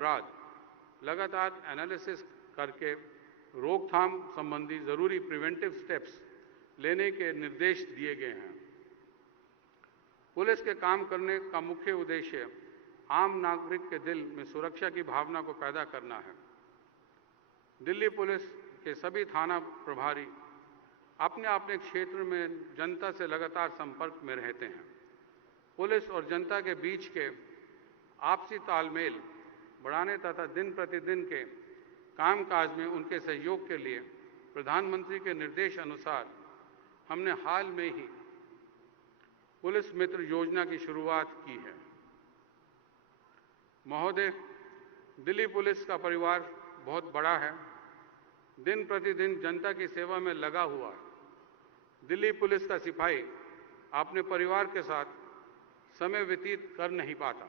बाद लगातार एनालिसिस करके रोकथाम संबंधी जरूरी प्रिवेंटिव स्टेप्स लेने के निर्देश दिए गए हैं। पुलिस के काम करने का मुख्य उद्देश्य आम नागरिक के दिल में सुरक्षा की भावना को पैदा करना है। दिल्ली पुलिस के सभी थाना प्रभारी अपने अपने क्षेत्र में जनता से लगातार संपर्क में रहते हैं। पुलिस और जनता के बीच के आपसी तालमेल बढ़ाने तथा दिन प्रतिदिन के कामकाज में उनके सहयोग के लिए प्रधानमंत्री के निर्देश अनुसार हमने हाल में ही पुलिस मित्र योजना की शुरुआत की है। महोदय, दिल्ली पुलिस का परिवार बहुत बड़ा है, दिन प्रतिदिन जनता की सेवा में लगा हुआ है। दिल्ली पुलिस का सिपाही अपने परिवार के साथ समय व्यतीत कर नहीं पाता।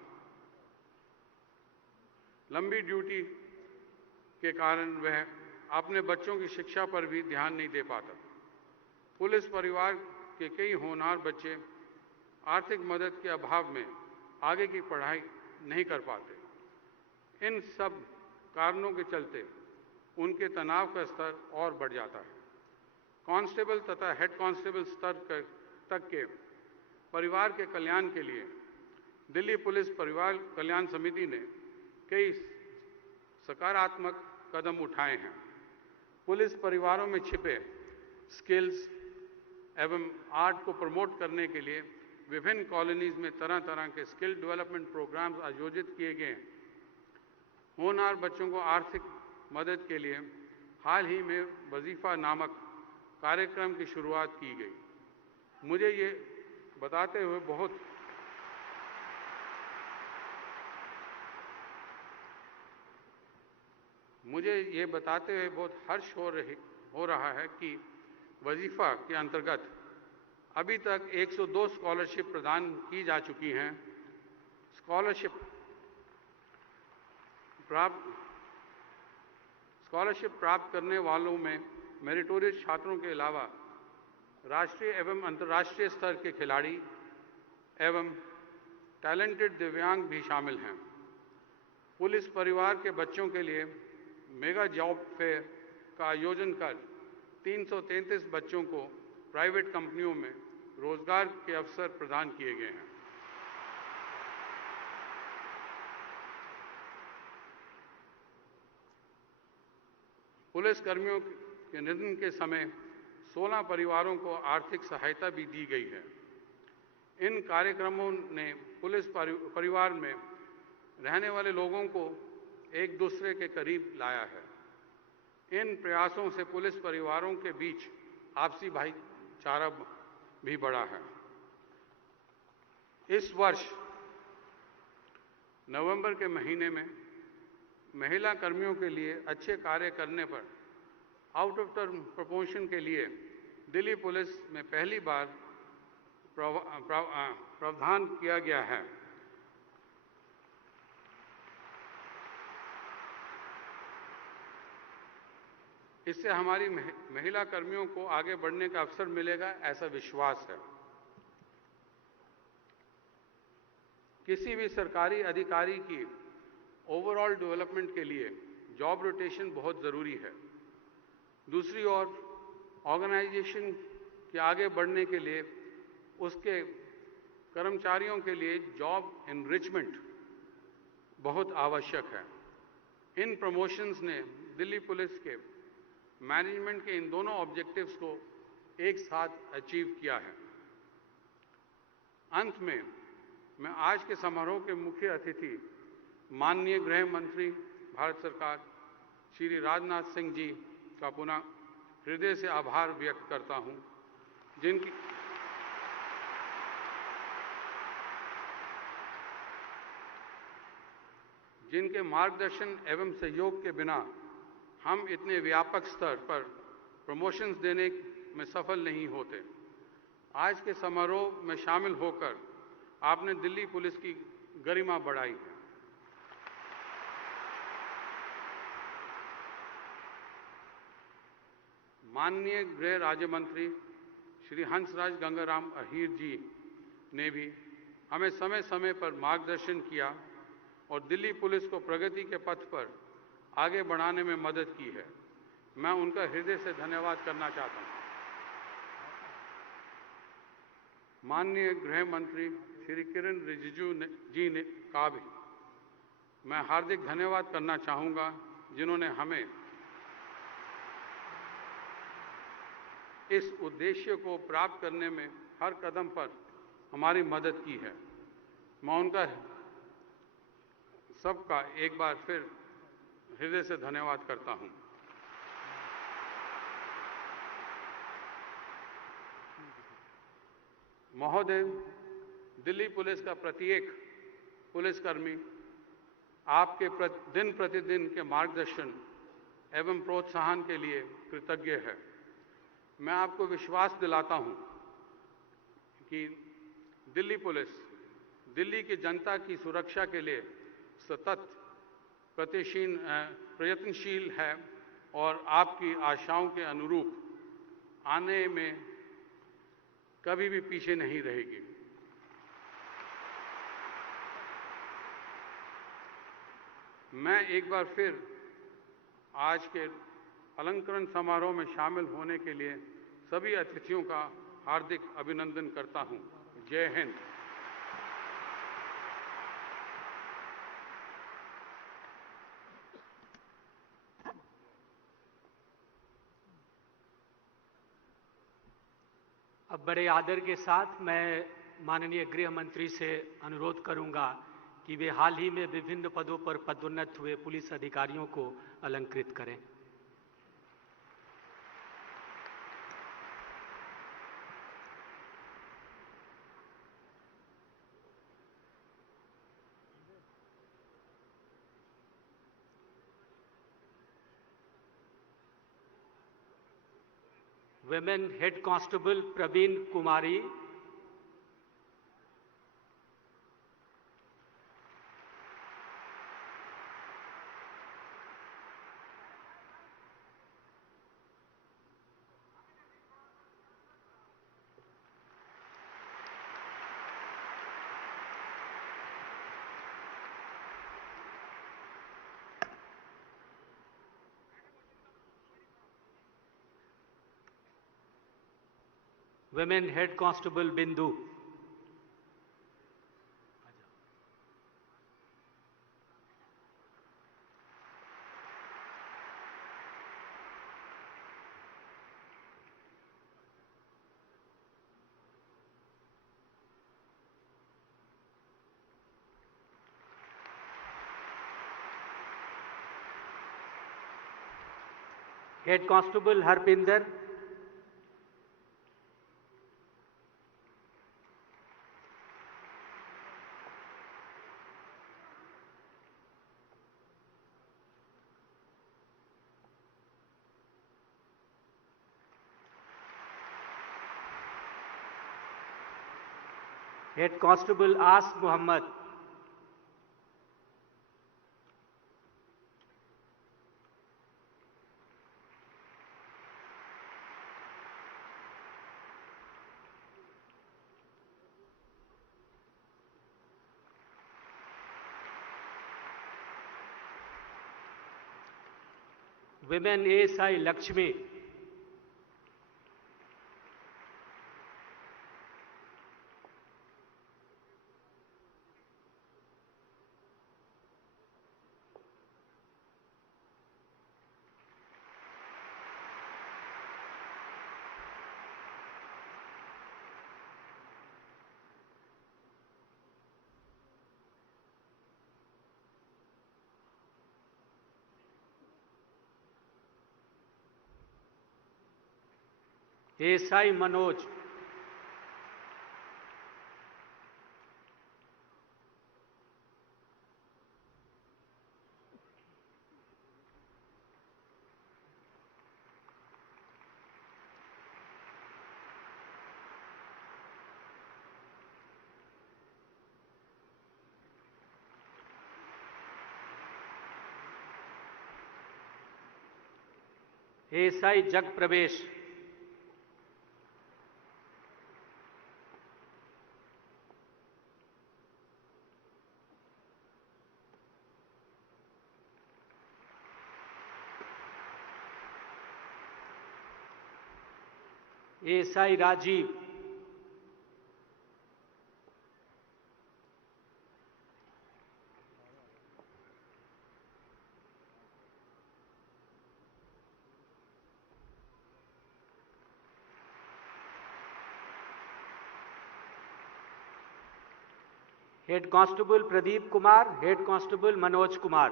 लंबी ड्यूटी के कारण वह अपने बच्चों की शिक्षा पर भी ध्यान नहीं दे पाता। पुलिस परिवार के कई होनहार बच्चे आर्थिक मदद के अभाव में आगे की पढ़ाई नहीं कर पाते। इन सब कारणों के चलते उनके तनाव का स्तर और बढ़ जाता है। कांस्टेबल तथा हेड कांस्टेबल स्तर तक के परिवार के कल्याण के लिए दिल्ली पुलिस परिवार कल्याण समिति ने कई सकारात्मक कदम उठाए हैं। पुलिस परिवारों में छिपे स्किल्स एवं आर्ट को प्रमोट करने के लिए विभिन्न कॉलोनीज में तरह तरह के स्किल डेवलपमेंट प्रोग्राम्स आयोजित किए गए हैं। होनहार बच्चों को आर्थिक मदद के लिए हाल ही में वजीफा नामक कार्यक्रम की शुरुआत की गई। मुझे ये बताते हुए बहुत हर्ष हो रहा है कि वजीफा के अंतर्गत अभी तक 102 स्कॉलरशिप प्रदान की जा चुकी हैं। स्कॉलरशिप प्राप्त करने वालों में मेरिटोरियस छात्रों के अलावा राष्ट्रीय एवं अंतर्राष्ट्रीय स्तर के खिलाड़ी एवं टैलेंटेड दिव्यांग भी शामिल हैं। पुलिस परिवार के बच्चों के लिए मेगा जॉब फेयर का आयोजन कर 333 बच्चों को प्राइवेट कंपनियों में रोजगार के अवसर प्रदान किए गए हैं। पुलिस कर्मियों के निधन के समय 16 परिवारों को आर्थिक सहायता भी दी गई है। इन कार्यक्रमों ने पुलिस परिवार में रहने वाले लोगों को एक दूसरे के करीब लाया है। इन प्रयासों से पुलिस परिवारों के बीच आपसी भाईचारा भी बढ़ा है। इस वर्ष नवंबर के महीने में महिला कर्मियों के लिए अच्छे कार्य करने पर आउट ऑफ टर्म प्रमोशन के लिए दिल्ली पुलिस में पहली बार प्रावधान किया गया है। इससे हमारी महिला कर्मियों को आगे बढ़ने का अवसर मिलेगा, ऐसा विश्वास है। किसी भी सरकारी अधिकारी की ओवरऑल डेवलपमेंट के लिए जॉब रोटेशन बहुत ज़रूरी है। दूसरी ओर ऑर्गेनाइजेशन के आगे बढ़ने के लिए उसके कर्मचारियों के लिए जॉब एनरिचमेंट बहुत आवश्यक है। इन प्रमोशंस ने दिल्ली पुलिस के मैनेजमेंट के इन दोनों ऑब्जेक्टिव्स को एक साथ अचीव किया है। अंत में मैं आज के समारोह के मुख्य अतिथि माननीय गृह मंत्री भारत सरकार श्री राजनाथ सिंह जी का पुनः हृदय से आभार व्यक्त करता हूं, जिनके मार्गदर्शन एवं सहयोग के बिना हम इतने व्यापक स्तर पर प्रमोशंस देने में सफल नहीं होते। आज के समारोह में शामिल होकर आपने दिल्ली पुलिस की गरिमा बढ़ाई है। माननीय गृह राज्य मंत्री श्री हंसराज गंगाराम अहीर जी ने भी हमें समय समय पर मार्गदर्शन किया और दिल्ली पुलिस को प्रगति के पथ पर आगे बढ़ाने में मदद की है। मैं उनका हृदय से धन्यवाद करना चाहता हूँ। माननीय गृह मंत्री श्री किरण रिजिजू जी ने का भी मैं हार्दिक धन्यवाद करना चाहूँगा, जिन्होंने हमें इस उद्देश्य को प्राप्त करने में हर कदम पर हमारी मदद की है। मैं उनका सबका एक बार फिर हृदय से धन्यवाद करता हूं। महोदय, दिल्ली पुलिस का प्रत्येक पुलिसकर्मी आपके दिन प्रतिदिन के मार्गदर्शन एवं प्रोत्साहन के लिए कृतज्ञ है। मैं आपको विश्वास दिलाता हूं कि दिल्ली पुलिस दिल्ली की जनता की सुरक्षा के लिए सतत प्रयत्नशील है और आपकी आशाओं के अनुरूप आने में कभी भी पीछे नहीं रहेगी। मैं एक बार फिर आज के अलंकरण समारोह में शामिल होने के लिए सभी अतिथियों का हार्दिक अभिनंदन करता हूं। जय हिंद। अब बड़े आदर के साथ मैं माननीय गृह मंत्री से अनुरोध करूंगा कि वे हाल ही में विभिन्न पदों पर पदोन्नत हुए पुलिस अधिकारियों को अलंकृत करें। Women Head Constable Praveen Kumari, Women Head Constable Bindu, Head Constable Harpinder, Head Constable As Muhammad, Women ASI Lakshmi, ASI Manoj, ASI Jag Pravesh, ASI Rajeev, head constable Pradeep Kumar, head constable Manoj Kumar.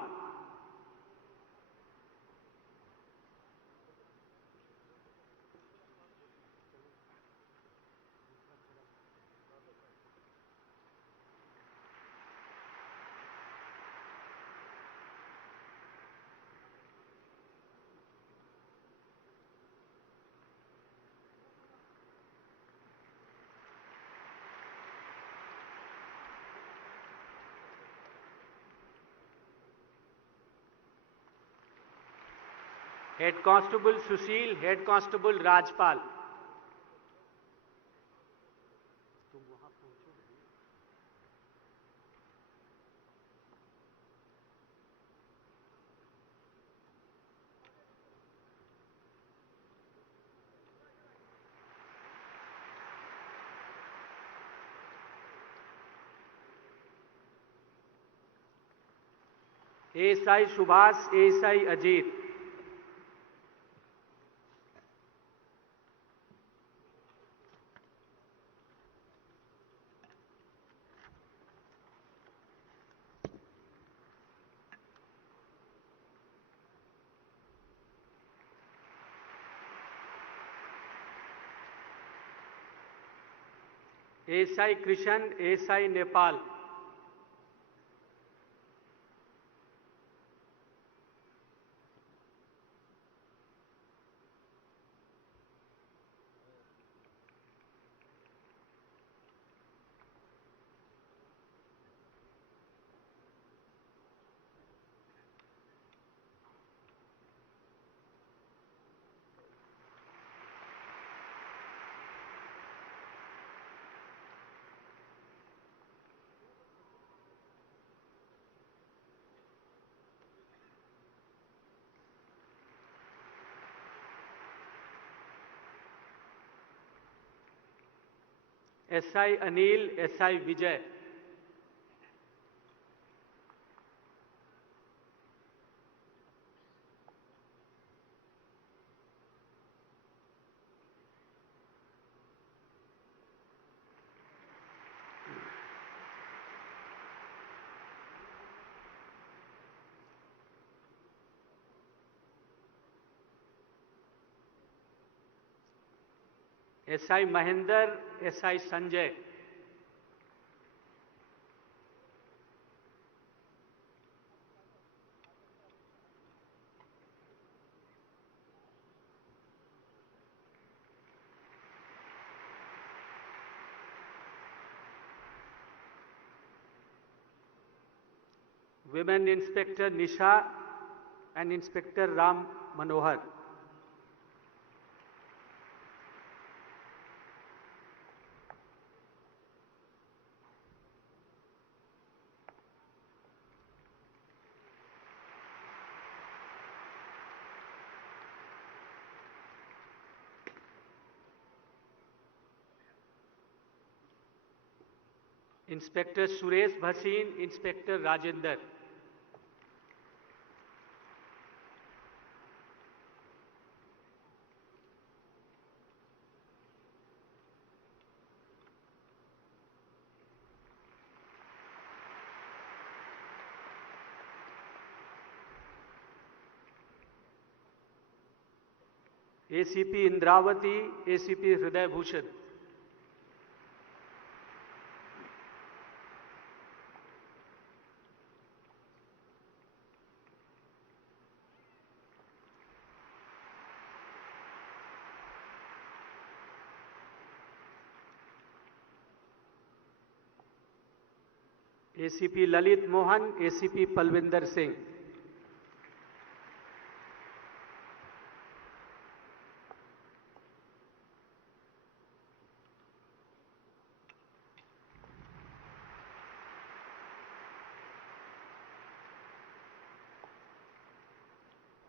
Head constable Sushil, head constable Rajpal. ASI Subhash, ASI Ajit. ASI Krishna, ASI Nepal. SI Anil, SI Vijay. SI Mahendra, SI Sanjay. Women Inspector Nisha and Inspector Ram Manohar. Inspector Suresh Bhasin, inspector Rajendra. ACP Indravati, ACP Hriday Bhushan. ACP Lalit Mohan, ACP Palwinder Singh.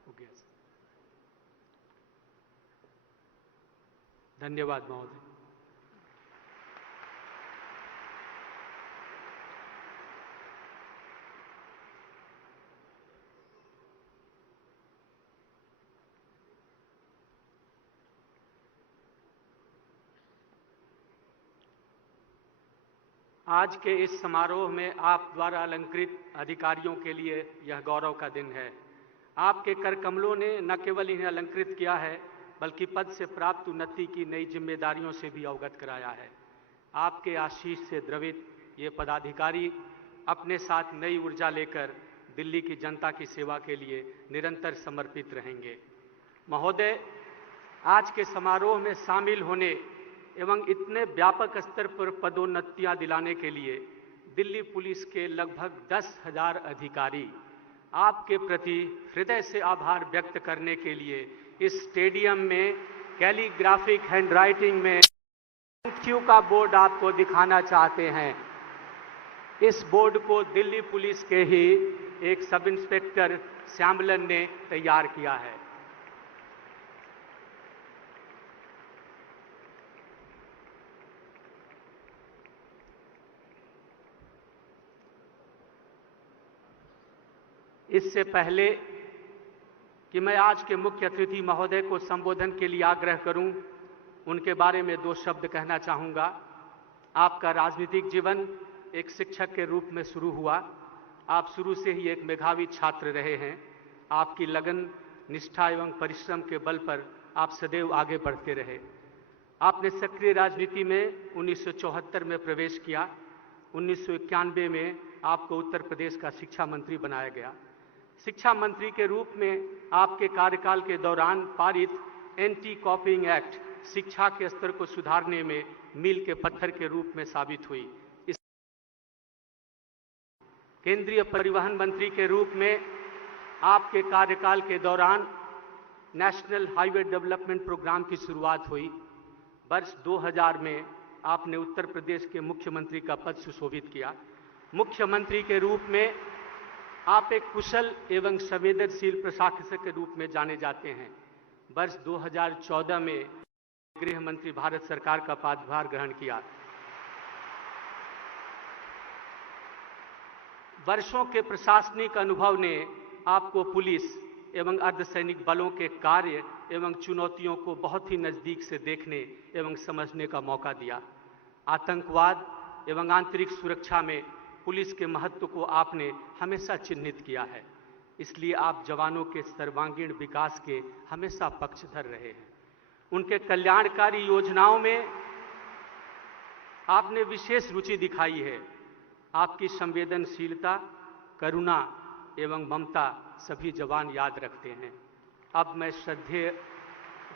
हो गया sir. धन्यवाद महोदय। आज के इस समारोह में आप द्वारा अलंकृत अधिकारियों के लिए यह गौरव का दिन है। आपके कर कमलों ने न केवल इन्हें अलंकृत किया है, बल्कि पद से प्राप्त उन्नति की नई जिम्मेदारियों से भी अवगत कराया है। आपके आशीष से द्रवित ये पदाधिकारी अपने साथ नई ऊर्जा लेकर दिल्ली की जनता की सेवा के लिए निरंतर समर्पित रहेंगे। महोदय, आज के समारोह में शामिल होने एवं इतने व्यापक स्तर पर पदोन्नतियां दिलाने के लिए दिल्ली पुलिस के लगभग 10,000 अधिकारी आपके प्रति हृदय से आभार व्यक्त करने के लिए इस स्टेडियम में कैलीग्राफिक हैंडराइटिंग में थैंक यू का बोर्ड आपको दिखाना चाहते हैं। इस बोर्ड को दिल्ली पुलिस के ही एक सब इंस्पेक्टर श्यामलन ने तैयार किया है। इससे पहले कि मैं आज के मुख्य अतिथि महोदय को संबोधन के लिए आग्रह करूं, उनके बारे में 2 शब्द कहना चाहूँगा। आपका राजनीतिक जीवन एक शिक्षक के रूप में शुरू हुआ। आप शुरू से ही एक मेधावी छात्र रहे हैं। आपकी लगन, निष्ठा एवं परिश्रम के बल पर आप सदैव आगे बढ़ते रहे। आपने सक्रिय राजनीति में 1974 में प्रवेश किया। 1991 में आपको उत्तर प्रदेश का शिक्षा मंत्री बनाया गया। शिक्षा मंत्री के रूप में आपके कार्यकाल के दौरान पारित एंटी कॉपिंग एक्ट शिक्षा के स्तर को सुधारने में मील के पत्थर के रूप में साबित हुई। इस केंद्रीय परिवहन मंत्री के रूप में आपके कार्यकाल के दौरान नेशनल हाईवे डेवलपमेंट प्रोग्राम की शुरुआत हुई। वर्ष 2000 में आपने उत्तर प्रदेश के मुख्यमंत्री का पद सुशोभित किया। मुख्यमंत्री के रूप में आप एक कुशल एवं संवेदनशील प्रशासक के रूप में जाने जाते हैं। वर्ष 2014 में गृह मंत्री भारत सरकार का पदभार ग्रहण किया। वर्षों के प्रशासनिक अनुभव ने आपको पुलिस एवं अर्धसैनिक बलों के कार्य एवं चुनौतियों को बहुत ही नजदीक से देखने एवं समझने का मौका दिया। आतंकवाद एवं आंतरिक सुरक्षा में पुलिस के महत्व को आपने हमेशा चिन्हित किया है। इसलिए आप जवानों के सर्वांगीण विकास के हमेशा पक्षधर रहे हैं। उनके कल्याणकारी योजनाओं में आपने विशेष रुचि दिखाई है। आपकी संवेदनशीलता, करुणा एवं ममता सभी जवान याद रखते हैं। अब मैं श्रद्धेय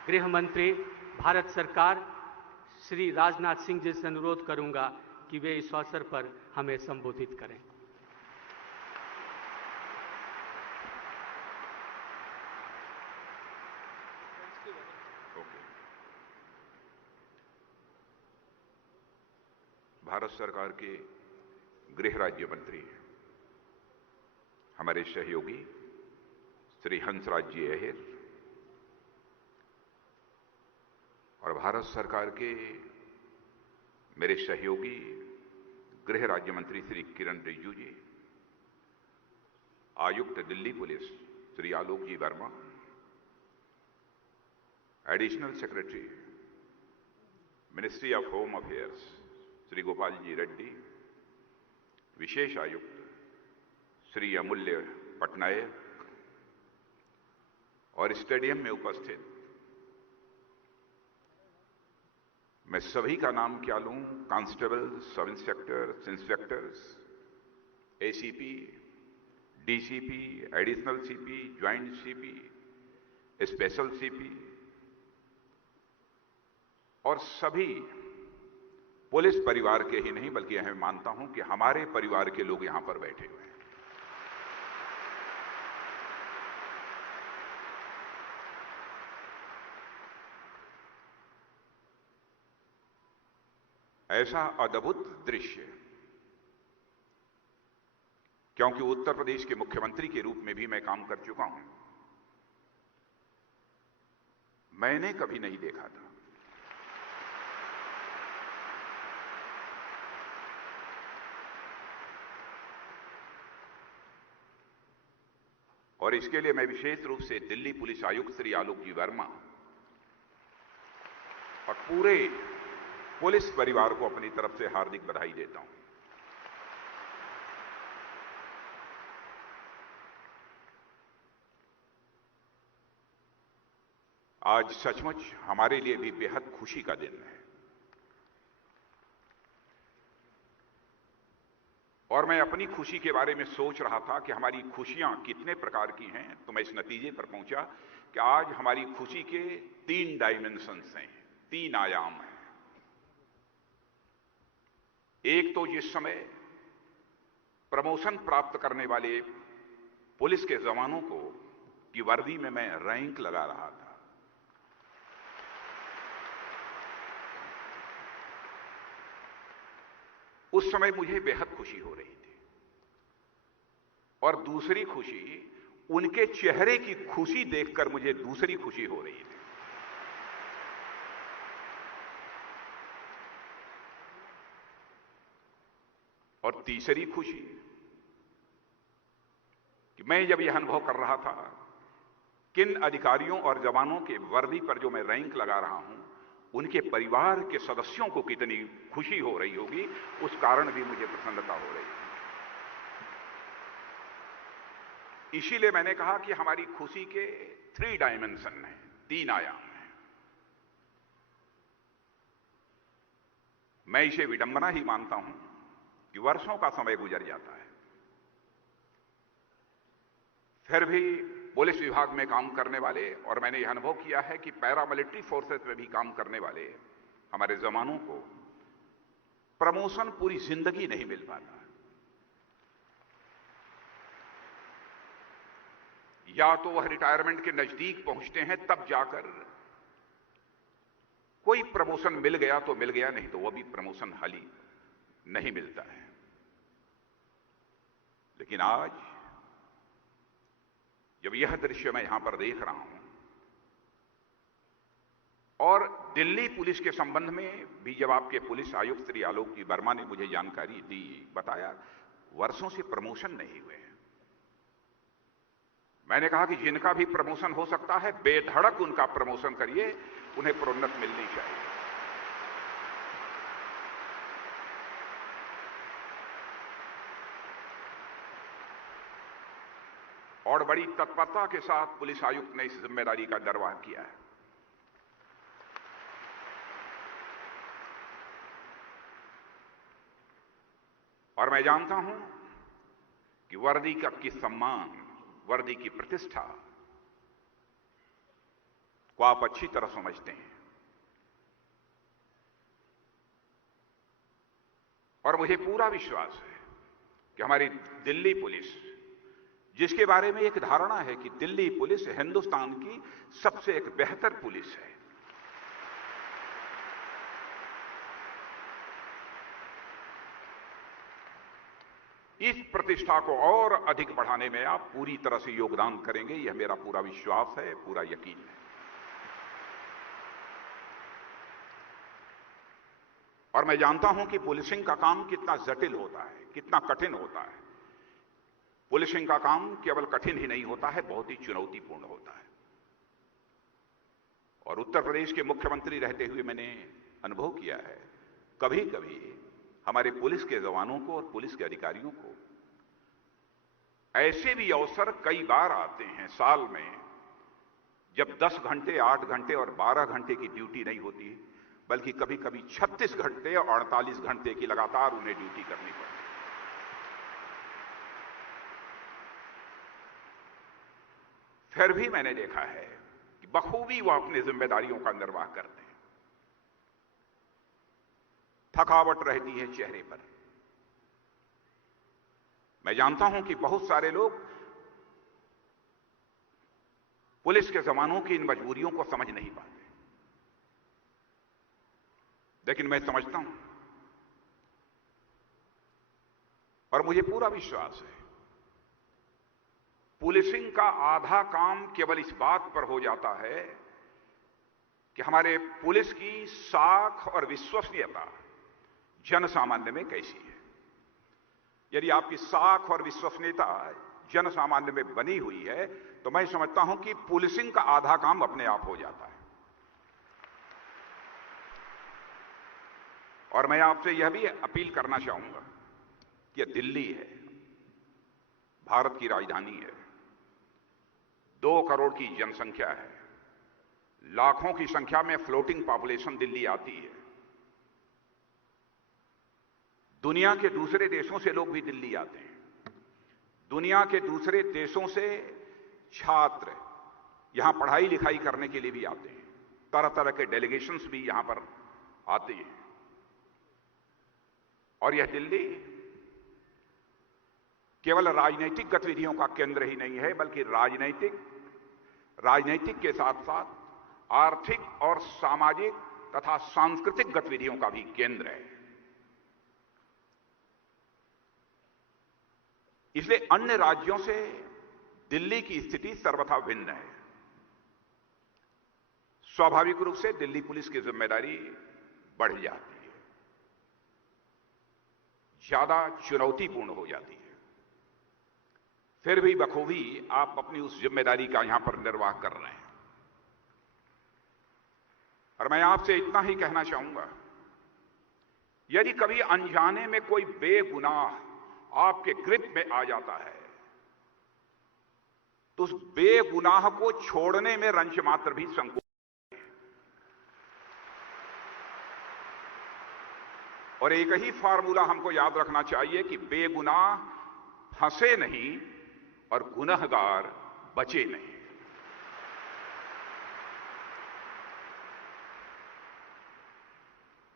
गृह मंत्री भारत सरकार श्री राजनाथ सिंह जी से अनुरोध करूंगा कि वे इस अवसर पर हमें संबोधित करें। भारत सरकार के गृह राज्य मंत्री हमारे सहयोगी श्री हंसराज जी अहिर और भारत सरकार के मेरे सहयोगी गृह राज्य मंत्री श्री किरण रिजिजू जी, आयुक्त Delhi police Shri Alok ji Verma, additional secretary ministry of home affairs Shri Gopal ji Reddy, विशेष आयुक्त श्री अमूल्य पटनायक और स्टेडियम में उपस्थित मैं सभी का नाम क्या लूं, कांस्टेबल, सब inspectors, inspectors, ACP, DCP, additional CP, joint CP, special CP और सभी पुलिस परिवार के ही नहीं बल्कि मैं मानता हूं कि हमारे परिवार के लोग यहां पर बैठे हुए हैं। ऐसा अद्भुत दृश्य, क्योंकि उत्तर प्रदेश के मुख्यमंत्री के रूप में भी मैं काम कर चुका हूं, मैंने कभी नहीं देखा था और इसके लिए मैं विशेष रूप से दिल्ली पुलिस आयुक्त श्री आलोक जी वर्मा और पूरे पुलिस परिवार को अपनी तरफ से हार्दिक बधाई देता हूं। आज सचमुच हमारे लिए भी बेहद खुशी का दिन है और मैं अपनी खुशी के बारे में सोच रहा था कि हमारी खुशियां कितने प्रकार की हैं, तो मैं इस नतीजे पर पहुंचा कि आज हमारी खुशी के 3 डायमेंशंस हैं, 3 आयाम हैं। एक तो जिस समय प्रमोशन प्राप्त करने वाले पुलिस के जवानों को की वर्दी में मैं रैंक लगा रहा था, उस समय मुझे बेहद खुशी हो रही थी। और दूसरी खुशी, उनके चेहरे की खुशी देखकर मुझे दूसरी खुशी हो रही थी। और तीसरी खुशी कि मैं जब यह अनुभव कर रहा था किन अधिकारियों और जवानों के वर्दी पर जो मैं रैंक लगा रहा हूं, उनके परिवार के सदस्यों को कितनी खुशी हो रही होगी, उस कारण भी मुझे प्रसन्नता हो रही है। इसीलिए मैंने कहा कि हमारी खुशी के 3 डायमेंशन हैं, 3 आयाम हैं। मैं इसे विडंबना ही मानता हूं कि वर्षों का समय गुजर जाता है, फिर भी पुलिस विभाग में काम करने वाले, और मैंने यह अनुभव किया है कि पैरामिलिट्री फोर्सेस में भी काम करने वाले हमारे जवानों को प्रमोशन पूरी जिंदगी नहीं मिल पाता। या तो वह रिटायरमेंट के नजदीक पहुंचते हैं, तब जाकर कोई प्रमोशन मिल गया तो मिल गया, नहीं तो वह भी प्रमोशन हाली नहीं मिलता है। लेकिन आज जब यह दृश्य मैं यहां पर देख रहा हूं, और दिल्ली पुलिस के संबंध में भी जब आपके पुलिस आयुक्त श्री आलोक जी वर्मा ने मुझे जानकारी दी, बताया वर्षों से प्रमोशन नहीं हुए हैं, मैंने कहा कि जिनका भी प्रमोशन हो सकता है बेधड़क उनका प्रमोशन करिए, उन्हें प्रोन्नति मिलनी चाहिए। और बड़ी तत्परता के साथ पुलिस आयुक्त ने इस जिम्मेदारी का निर्वाह किया है। और मैं जानता हूं कि वर्दी की सम्मान, वर्दी की प्रतिष्ठा को आप अच्छी तरह समझते हैं। और मुझे पूरा विश्वास है कि हमारी दिल्ली पुलिस, जिसके बारे में एक धारणा है कि दिल्ली पुलिस हिंदुस्तान की सबसे एक बेहतर पुलिस है, इस प्रतिष्ठा को और अधिक बढ़ाने में आप पूरी तरह से योगदान करेंगे, यह मेरा पूरा विश्वास है, पूरा यकीन है। और मैं जानता हूं कि पुलिसिंग का काम कितना जटिल होता है, कितना कठिन होता है। पुलिसिंग का काम केवल कठिन ही नहीं होता है, बहुत ही चुनौतीपूर्ण होता है। और उत्तर प्रदेश के मुख्यमंत्री रहते हुए मैंने अनुभव किया है, कभी कभी हमारे पुलिस के जवानों को और पुलिस के अधिकारियों को ऐसे भी अवसर कई बार आते हैं साल में, जब 10 घंटे, 8 घंटे और 12 घंटे की ड्यूटी नहीं होती, बल्कि कभी कभी 36 घंटे और 48 घंटे की लगातार उन्हें ड्यूटी करनी पड़ती है। फिर भी मैंने देखा है कि बखूबी वह अपनी जिम्मेदारियों का निर्वाह करते हैं। थकावट रहती है चेहरे पर। मैं जानता हूं कि बहुत सारे लोग पुलिस के जवानों की इन मजबूरियों को समझ नहीं पाते, लेकिन मैं समझता हूं और मुझे पूरा विश्वास है, पुलिसिंग का आधा काम केवल इस बात पर हो जाता है कि हमारे पुलिस की साख और विश्वसनीयता जन सामान्य में कैसी है। यदि आपकी साख और विश्वसनीयता जन सामान्य में बनी हुई है, तो मैं समझता हूं कि पुलिसिंग का आधा काम अपने आप हो जाता है। और मैं आपसे यह भी अपील करना चाहूंगा कि दिल्ली है, भारत की राजधानी है, 2 करोड़ की जनसंख्या है, लाखों की संख्या में फ्लोटिंग पॉपुलेशन दिल्ली आती है। दुनिया के दूसरे देशों से लोग भी दिल्ली आते हैं, दुनिया के दूसरे देशों से छात्र यहां पढ़ाई लिखाई करने के लिए भी आते हैं, तरह तरह के डेलीगेशंस भी यहां पर आते हैं। और यह दिल्ली केवल राजनीतिक गतिविधियों का केंद्र ही नहीं है, बल्कि राजनीतिक के साथ साथ आर्थिक और सामाजिक तथा सांस्कृतिक गतिविधियों का भी केंद्र है। इसलिए अन्य राज्यों से दिल्ली की स्थिति सर्वथा भिन्न है। स्वाभाविक रूप से दिल्ली पुलिस की जिम्मेदारी बढ़ जाती है, ज्यादा चुनौतीपूर्ण हो जाती है। फिर भी बखूबी आप अपनी उस जिम्मेदारी का यहां पर निर्वाह कर रहे हैं। और मैं आपसे इतना ही कहना चाहूंगा, यदि कभी अनजाने में कोई बेगुनाह आपके ग्रिप में आ जाता है, तो उस बेगुनाह को छोड़ने में रंच मात्र भी संकोच। और एक ही फार्मूला हमको याद रखना चाहिए कि बेगुनाह फंसे नहीं और गुनहगार बचे नहीं।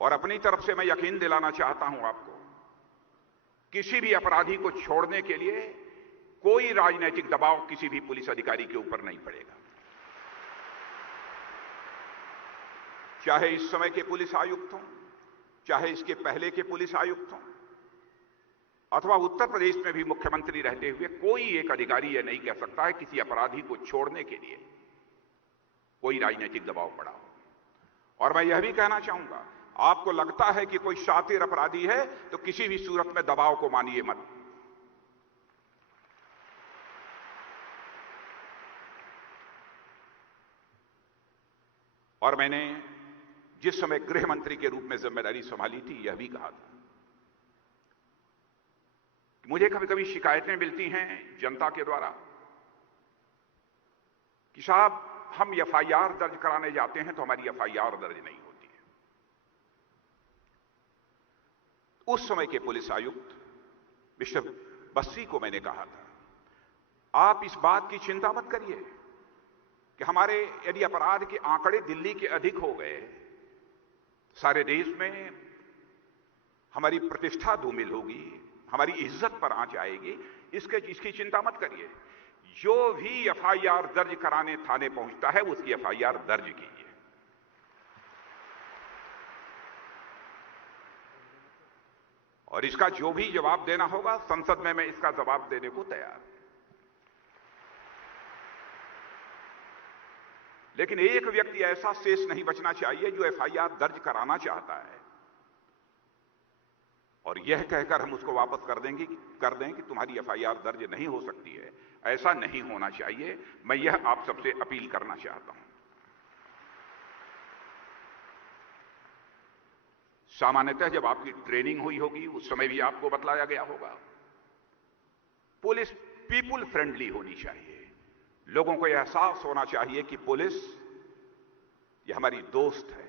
और अपनी तरफ से मैं यकीन दिलाना चाहता हूं आपको, किसी भी अपराधी को छोड़ने के लिए कोई राजनीतिक दबाव किसी भी पुलिस अधिकारी के ऊपर नहीं पड़ेगा। चाहे इस समय के पुलिस आयुक्त हों, चाहे इसके पहले के पुलिस आयुक्त हों, अथवा उत्तर प्रदेश में भी मुख्यमंत्री रहते हुए कोई एक अधिकारी यह नहीं कह सकता है किसी अपराधी को छोड़ने के लिए कोई राजनीतिक दबाव पड़ा हो। और मैं यह भी कहना चाहूंगा, आपको लगता है कि कोई शातिर अपराधी है तो किसी भी सूरत में दबाव को मानिए मत। और मैंने जिस समय गृह मंत्री के रूप में जिम्मेदारी संभाली थी, यह भी कहा था कि मुझे कभी कभी शिकायतें मिलती हैं जनता के द्वारा कि साहब हम एफआईआर दर्ज कराने जाते हैं तो हमारी एफआईआर दर्ज नहीं होती है। उस समय के पुलिस आयुक्त मिस्टर बस्सी को मैंने कहा था, आप इस बात की चिंता मत करिए कि हमारे यदि अपराध के आंकड़े दिल्ली के अधिक हो गए, सारे देश में हमारी प्रतिष्ठा धूमिल होगी, हमारी इज्जत पर आंच आएगी, इसकी चिंता मत करिए। जो भी एफआईआर दर्ज कराने थाने पहुंचता है उसकी एफआईआर दर्ज कीजिए। और इसका जो भी जवाब देना होगा संसद में मैं इसका जवाब देने को तैयार हूं। लेकिन एक व्यक्ति ऐसा शेष नहीं बचना चाहिए जो एफआईआर दर्ज कराना चाहता है और यह कहकर हम उसको वापस कर दें कि तुम्हारी एफआईआर दर्ज नहीं हो सकती है। ऐसा नहीं होना चाहिए। मैं यह आप सबसे अपील करना चाहता हूं। सामान्यतः जब आपकी ट्रेनिंग हुई होगी उस समय भी आपको बतलाया गया होगा, पुलिस पीपुल फ्रेंडली होनी चाहिए। लोगों को यह एहसास होना चाहिए कि पुलिस ये हमारी दोस्त है।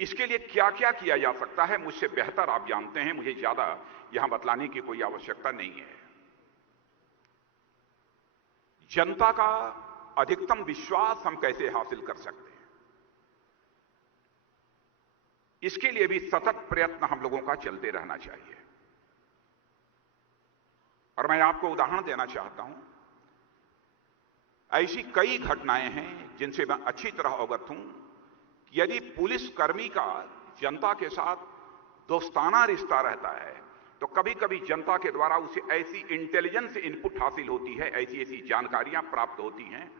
इसके लिए क्या क्या किया जा सकता है मुझसे बेहतर आप जानते हैं, मुझे ज्यादा यहां बतलाने की कोई आवश्यकता नहीं है। जनता का अधिकतम विश्वास हम कैसे हासिल कर सकते हैं, इसके लिए भी सतत प्रयत्न हम लोगों का चलते रहना चाहिए। और मैं आपको उदाहरण देना चाहता हूं, ऐसी कई घटनाएं हैं जिनसे मैं अच्छी तरह अवगत हूं कि यदि पुलिसकर्मी का जनता के साथ दोस्ताना रिश्ता रहता है तो कभी कभी जनता के द्वारा उसे ऐसी इंटेलिजेंस इनपुट हासिल होती है, ऐसी ऐसी जानकारियां प्राप्त होती हैं,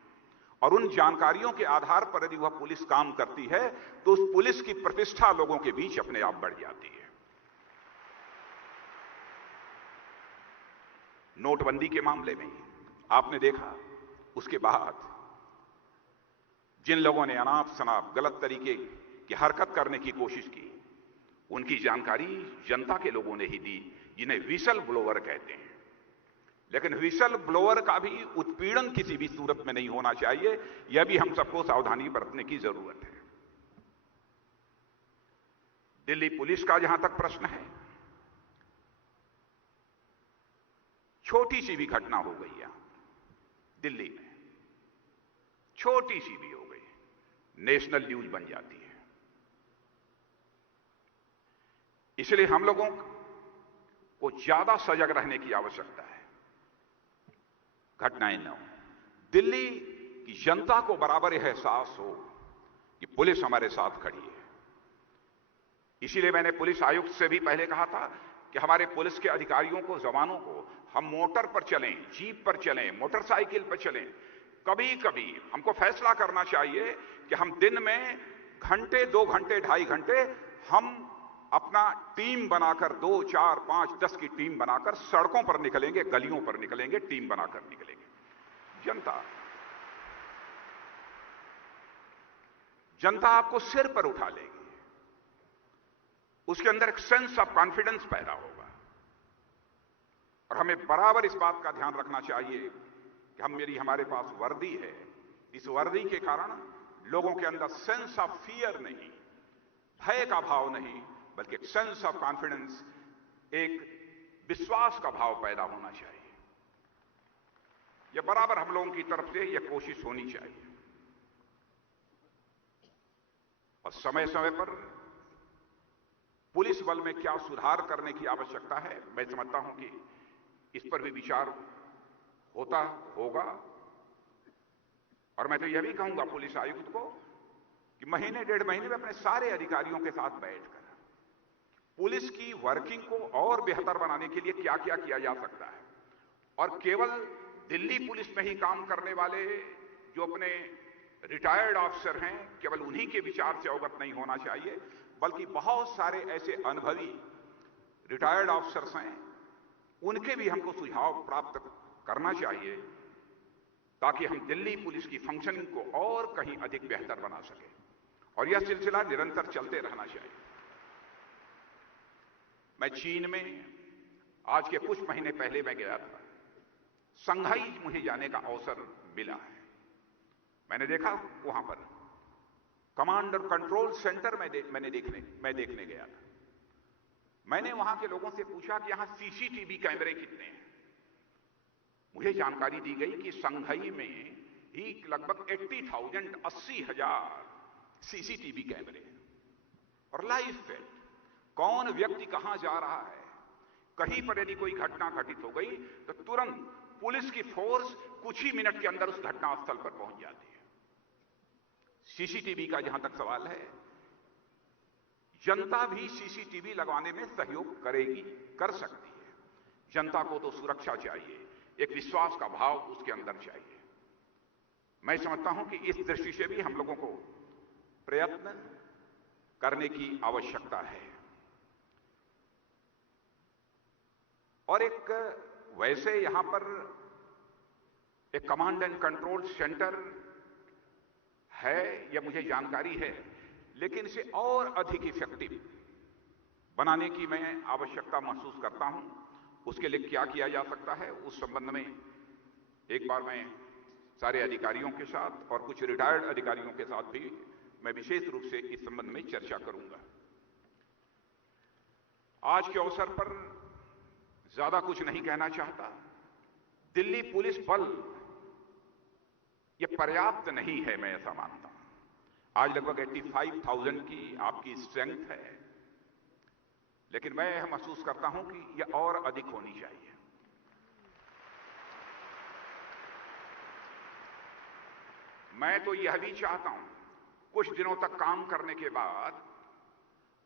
और उन जानकारियों के आधार पर यदि वह पुलिस काम करती है तो उस पुलिस की प्रतिष्ठा लोगों के बीच अपने आप बढ़ जाती है। नोटबंदी के मामले में आपने देखा, उसके बाद जिन लोगों ने अनाप शनाप गलत तरीके की हरकत करने की कोशिश की, उनकी जानकारी जनता के लोगों ने ही दी, जिन्हें विसल ब्लोअर कहते हैं। लेकिन विसल ब्लोअर का भी उत्पीड़न किसी भी सूरत में नहीं होना चाहिए, यह भी हम सबको सावधानी बरतने की जरूरत है। दिल्ली पुलिस का जहां तक प्रश्न है, छोटी सी भी घटना हो गई है दिल्ली में, छोटी सी भी हो गई, नेशनल न्यूज बन जाती है। इसलिए हम लोगों को ज्यादा सजग रहने की आवश्यकता है, घटनाएं न हो। दिल्ली की जनता को बराबर यह एहसास हो कि पुलिस हमारे साथ खड़ी है। इसीलिए मैंने पुलिस आयुक्त से भी पहले कहा था कि हमारे पुलिस के अधिकारियों को, जवानों को, हम मोटर पर चलें, जीप पर चलें, मोटरसाइकिल पर चलें। कभी कभी हमको फैसला करना चाहिए कि हम दिन में घंटे, 2 घंटे, 2.5 घंटे हम अपना टीम बनाकर 2, 4, 5, 10 की टीम बनाकर सड़कों पर निकलेंगे, गलियों पर निकलेंगे, टीम बनाकर निकलेंगे। जनता आपको सिर पर उठा लेगी, उसके अंदर एक सेंस ऑफ कॉन्फिडेंस पैदा होगा। और हमें बराबर इस बात का ध्यान रखना चाहिए कि हमारे पास वर्दी है, इस वर्दी के कारण लोगों के अंदर सेंस ऑफ फियर नहीं, भय का भाव नहीं, बल्कि एक सेंस ऑफ कॉन्फिडेंस, एक विश्वास का भाव पैदा होना चाहिए। यह बराबर हम लोगों की तरफ से यह कोशिश होनी चाहिए। और समय समय पर पुलिस बल में क्या सुधार करने की आवश्यकता है, मैं समझता हूं कि इस पर भी विचार होता होगा। और मैं तो यह भी कहूंगा पुलिस आयुक्त को कि महीने, 1.5 महीने में अपने सारे अधिकारियों के साथ बैठकर पुलिस की वर्किंग को और बेहतर बनाने के लिए क्या क्या किया जा सकता है। और केवल दिल्ली पुलिस में ही काम करने वाले जो अपने रिटायर्ड ऑफिसर हैं, केवल उन्हीं के विचार से अवगत नहीं होना चाहिए, बल्कि बहुत सारे ऐसे अनुभवी रिटायर्ड ऑफिसर्स हैं, उनके भी हमको सुझाव प्राप्त करना चाहिए, ताकि हम दिल्ली पुलिस की फंक्शनिंग को और कहीं अधिक बेहतर बना सकें। और यह सिलसिला निरंतर चलते रहना चाहिए। मैं चीन में आज के कुछ महीने पहले मैं गया था, संघाई मुझे जाने का अवसर मिला है। मैंने देखा वहां पर कमांड और कंट्रोल सेंटर मैं देखने गया था। मैंने वहां के लोगों से पूछा कि यहां सीसीटीवी कैमरे कितने हैं। मुझे जानकारी दी गई कि संघाई में ही लगभग 80,000 सीसीटीवी कैमरे और लाइव फीड, कौन व्यक्ति कहां जा रहा है, कहीं पर यदि कोई घटना घटित हो गई तो तुरंत पुलिस की फोर्स कुछ ही मिनट के अंदर उस घटना स्थल पर पहुंच जाती है। सीसीटीवी का जहां तक सवाल है, जनता भी सीसीटीवी लगवाने में सहयोग करेगी, कर सकती है। जनता को तो सुरक्षा चाहिए, एक विश्वास का भाव उसके अंदर चाहिए। मैं समझता हूं कि इस दृष्टि से भी हम लोगों को प्रयत्न करने की आवश्यकता है। और एक वैसे यहां पर एक कमांड एंड कंट्रोल सेंटर है, यह मुझे जानकारी है, लेकिन इसे और अधिक इफेक्टिव बनाने की मैं आवश्यकता महसूस करता हूं। उसके लिए क्या किया जा सकता है, उस संबंध में एक बार मैं सारे अधिकारियों के साथ और कुछ रिटायर्ड अधिकारियों के साथ भी मैं विशेष रूप से इस संबंध में चर्चा करूंगा। आज के अवसर पर ज्यादा कुछ नहीं कहना चाहता। दिल्ली पुलिस बल यह पर्याप्त नहीं है, मैं ऐसा मानता हूं। आज लगभग 85,000 की आपकी स्ट्रेंथ है, लेकिन मैं यह महसूस करता हूं कि यह और अधिक होनी चाहिए। मैं तो यह भी चाहता हूं कुछ दिनों तक काम करने के बाद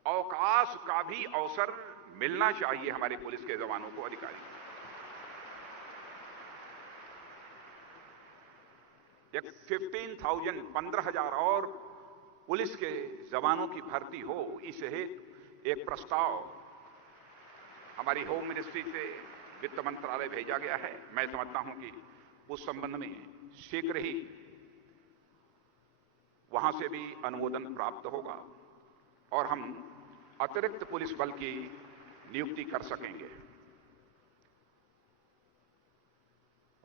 अवकाश का भी अवसर मिलना चाहिए हमारे पुलिस के जवानों को, अधिकारियों को। एक 15,000 और पुलिस के जवानों की भर्ती हो, इस हेतु एक प्रस्ताव हमारी होम मिनिस्ट्री से वित्त मंत्रालय भेजा गया है। मैं समझता हूं कि उस संबंध में शीघ्र ही वहां से भी अनुमोदन प्राप्त होगा और हम अतिरिक्त पुलिस बल की नियुक्ति कर सकेंगे।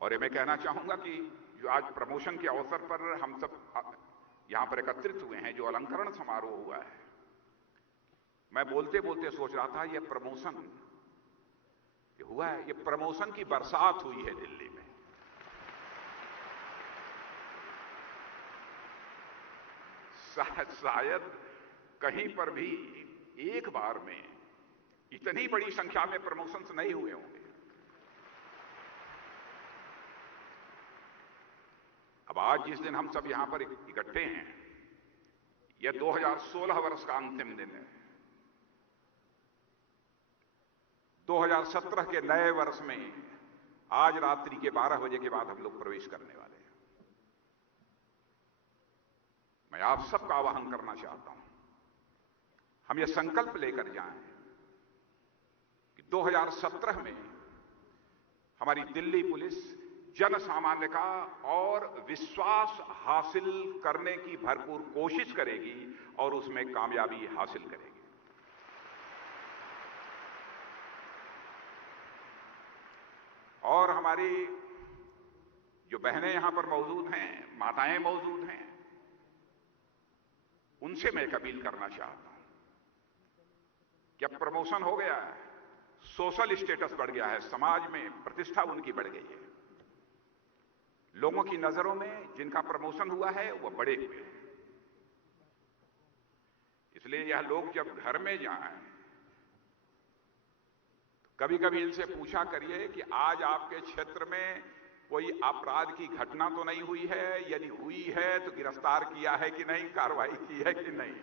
और ये मैं कहना चाहूंगा कि जो आज प्रमोशन के अवसर पर हम सब यहां पर एकत्रित हुए हैं, जो अलंकरण समारोह हुआ है, मैं बोलते बोलते सोच रहा था ये प्रमोशन हुआ है, ये प्रमोशन की बरसात हुई है दिल्ली में। शायद कहीं पर भी एक बार में इतनी बड़ी संख्या में प्रमोशंस नहीं हुए होंगे। अब आज जिस दिन हम सब यहां पर इकट्ठे हैं, यह 2016 वर्ष का अंतिम दिन है। 2017 के नए वर्ष में आज रात्रि के 12 बजे के बाद हम लोग प्रवेश करने वाले हैं। मैं आप सबका आह्वान करना चाहता हूं, हम यह संकल्प लेकर जाएं कि 2017 में हमारी दिल्ली पुलिस जन सामान्य का और विश्वास हासिल करने की भरपूर कोशिश करेगी और उसमें कामयाबी हासिल करेगी। और हमारी जो बहनें यहां पर मौजूद हैं, माताएं मौजूद हैं, उनसे मैं एक अपील करना चाहता हूं कि अब प्रमोशन हो गया है, सोशल स्टेटस बढ़ गया है, समाज में प्रतिष्ठा उनकी बढ़ गई है। लोगों की नजरों में जिनका प्रमोशन हुआ है वह बड़े हुए हैं। इसलिए यह लोग जब घर में जाएं, कभी कभी इनसे पूछा करिए कि आज आपके क्षेत्र में कोई अपराध की घटना तो नहीं हुई है, यदि हुई है तो गिरफ्तार किया है कि नहीं, कार्रवाई की है कि नहीं।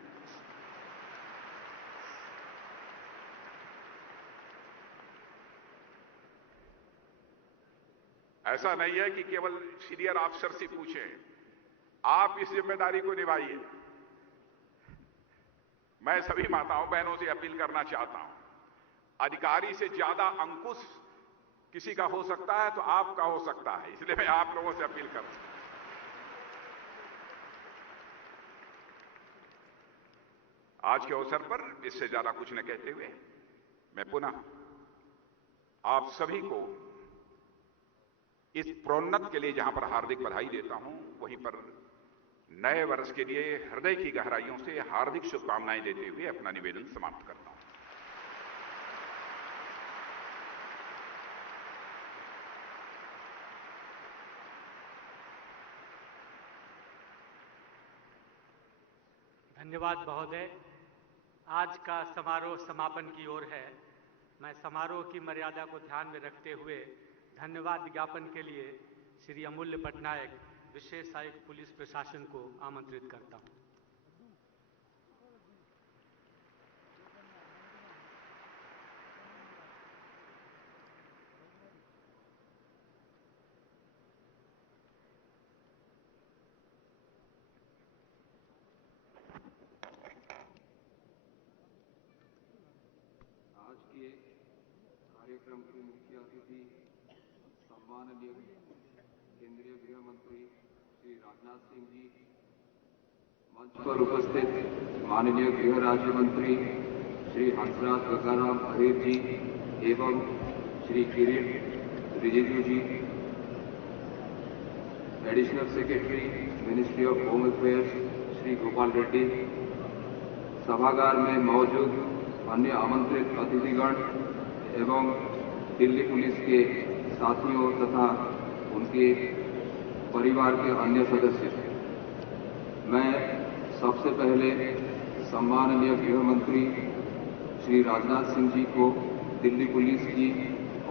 ऐसा नहीं है कि केवल सीनियर अफसर से पूछें, आप इस जिम्मेदारी को निभाइए। मैं सभी माताओं बहनों से अपील करना चाहता हूं, अधिकारी से ज्यादा अंकुश किसी का हो सकता है तो आपका हो सकता है, इसलिए मैं आप लोगों से अपील करता हूं। आज के अवसर पर इससे ज्यादा कुछ न कहते हुए मैं पुनः आप सभी को इस प्रोन्नत के लिए जहां पर हार्दिक बधाई देता हूं, वहीं पर नए वर्ष के लिए हृदय की गहराइयों से हार्दिक शुभकामनाएं देते हुए अपना निवेदन समाप्त करता हूं। धन्यवाद महोदय। आज का समारोह समापन की ओर है। मैं समारोह की मर्यादा को ध्यान में रखते हुए धन्यवाद ज्ञापन के लिए श्री अमूल्य पटनायक, विशेष आयुक्त पुलिस प्रशासन को आमंत्रित करता हूं। कार्यक्रम के मुख्य अतिथि सम्माननीय केंद्रीय गृह मंत्री श्री राजनाथ सिंह जी, मंच पर उपस्थित माननीय गृह राज्य मंत्री श्री हंसराज गंगाराम अहीर जी एवं Shri Kiren Rijiju ji, additional secretary ministry of home affairs Shri Gopal Reddy, सभागार में मौजूद अन्य आमंत्रित अतिथिगण एवं दिल्ली पुलिस के साथियों तथा उनके परिवार के अन्य सदस्य, मैं सबसे पहले सम्माननीय गृह मंत्री श्री राजनाथ सिंह जी को दिल्ली पुलिस की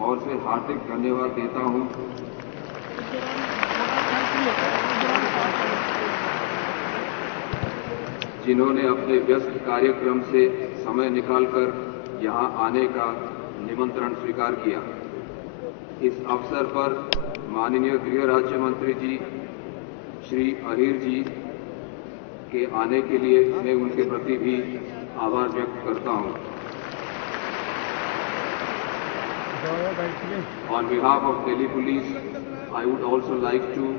ओर से हार्दिक धन्यवाद देता हूं, जिन्होंने अपने व्यस्त कार्यक्रम से समय निकालकर यहां आने का निमंत्रण स्वीकार किया। इस अवसर पर माननीय गृह राज्य मंत्री जी श्री अहीर जी के आने के लिए मैं उनके प्रति भी आभार व्यक्त करता हूं। On behalf of Delhi Police, I would also like to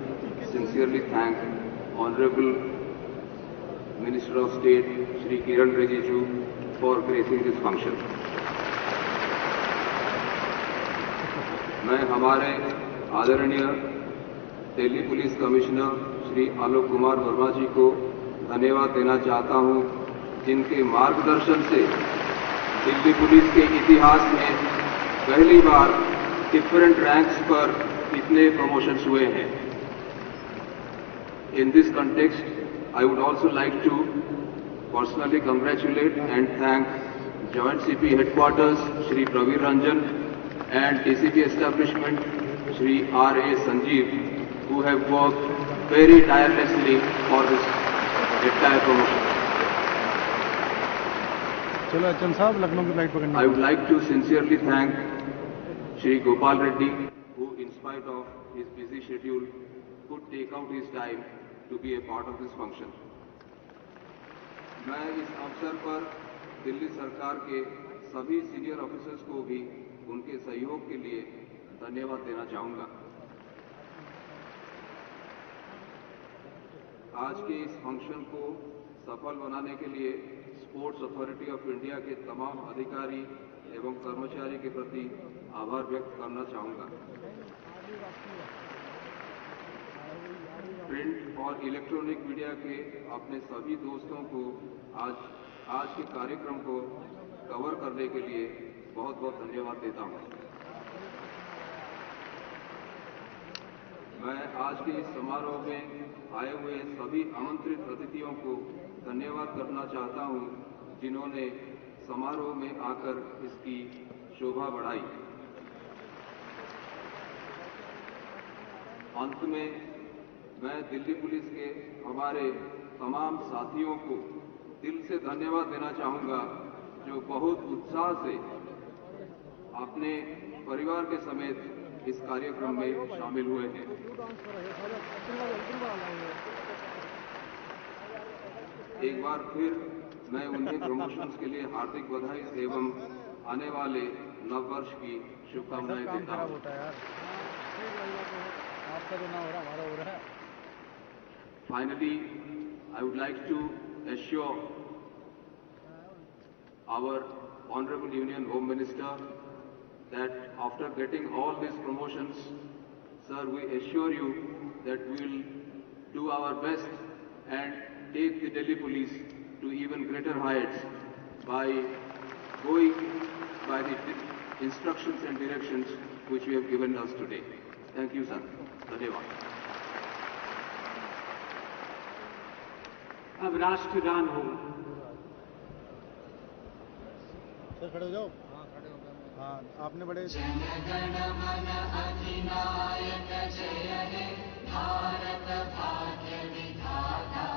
sincerely thank Honorable Minister of State Shri Kiran Rijiju for gracing this function. मैं हमारे आदरणीय दिल्ली पुलिस कमिश्नर श्री आलोक कुमार वर्मा जी को धन्यवाद देना चाहता हूं, जिनके मार्गदर्शन से दिल्ली पुलिस के इतिहास में पहली बार डिफरेंट रैंक्स पर इतने प्रमोशंस हुए हैं. In this context, I would also like to personally congratulate and thank Joint CP Headquarters Shri Pravir Ranjan and DCP Establishment Shri R.A. Sanjeev, who have worked very tirelessly for this entire promotion. चलो अच्चन साहब लखनऊ की flight पकड़ने. I would like to sincerely thank Shri Gopal Reddy, who in spite of his busy schedule could take out his time to be a part of this function. मैं इस अवसर पर दिल्ली सरकार के सभी सीनियर ऑफिसर्स को भी उनके सहयोग के लिए धन्यवाद देना चाहूँगा. आज के इस फंक्शन को सफल बनाने के लिए स्पोर्ट्स अथॉरिटी ऑफ इंडिया के तमाम अधिकारी एवं कर्मचारी के प्रति आभार व्यक्त करना चाहूँगा. प्रिंट और इलेक्ट्रॉनिक मीडिया के अपने सभी दोस्तों को आज के कार्यक्रम को कवर करने के लिए बहुत बहुत धन्यवाद देता हूँ. मैं आज के इस समारोह में आए हुए सभी आमंत्रित अतिथियों को धन्यवाद करना चाहता हूँ, जिन्होंने समारोह में आकर इसकी शोभा बढ़ाई. अंत में मैं दिल्ली पुलिस के हमारे तमाम साथियों को दिल से धन्यवाद देना चाहूँगा, जो बहुत उत्साह से अपने परिवार के समेत इस कार्यक्रम में शामिल हुए हैं. एक बार फिर मैं उन्हें प्रमोशंस के लिए हार्दिक बधाई एवं आने वाले नव वर्ष की शुभकामनाएं देता हूँ. Finally, I would like to assure our Honorable Union Home Minister that after getting all these promotions, sir, we assure you that we will do our best and take the Delhi Police to even greater heights by going by the instructions and directions which you have given us today. Thank you, sir. धन्यवाद. अब राष्ट्रगान हो. Sir खड़े हो जाओ. हाँ खड़े हो गए. हाँ आपने बड़े. जनगण मन अधिनायक जय हे भारत भाग्य विधाता.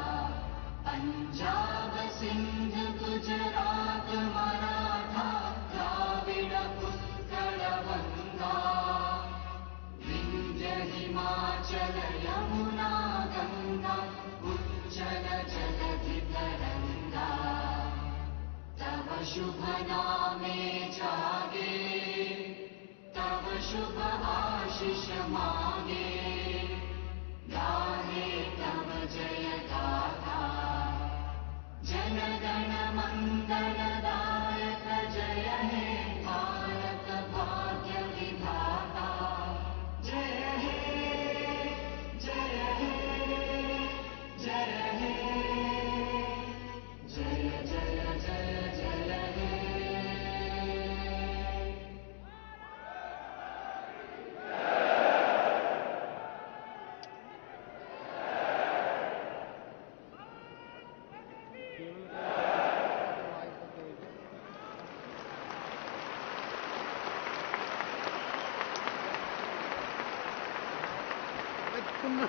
पंजाब सिंध गुजरात मराठा द्राविड़ उत्कल गंगा. विंध्य हिमाचल यमुना गंगा उच्चल जलधि तरंगा. तव शुभ नामे जागे, तव शुभ आशीष मांगे. गाहे तव जय गाथा, जनगण मंगलदायक जय हे भारत भाग्य विधाता. जय हे जय हे जय हे जय जय जय जय हे.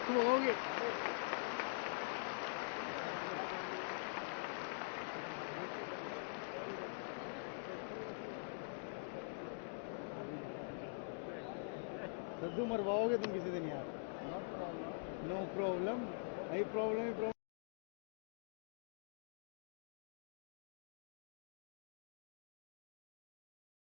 तुम होगे. सद्दू मरवाओगे तुम किसी दिन यार. No problem. नहीं प्रॉब्लम ही प्रॉब्लम.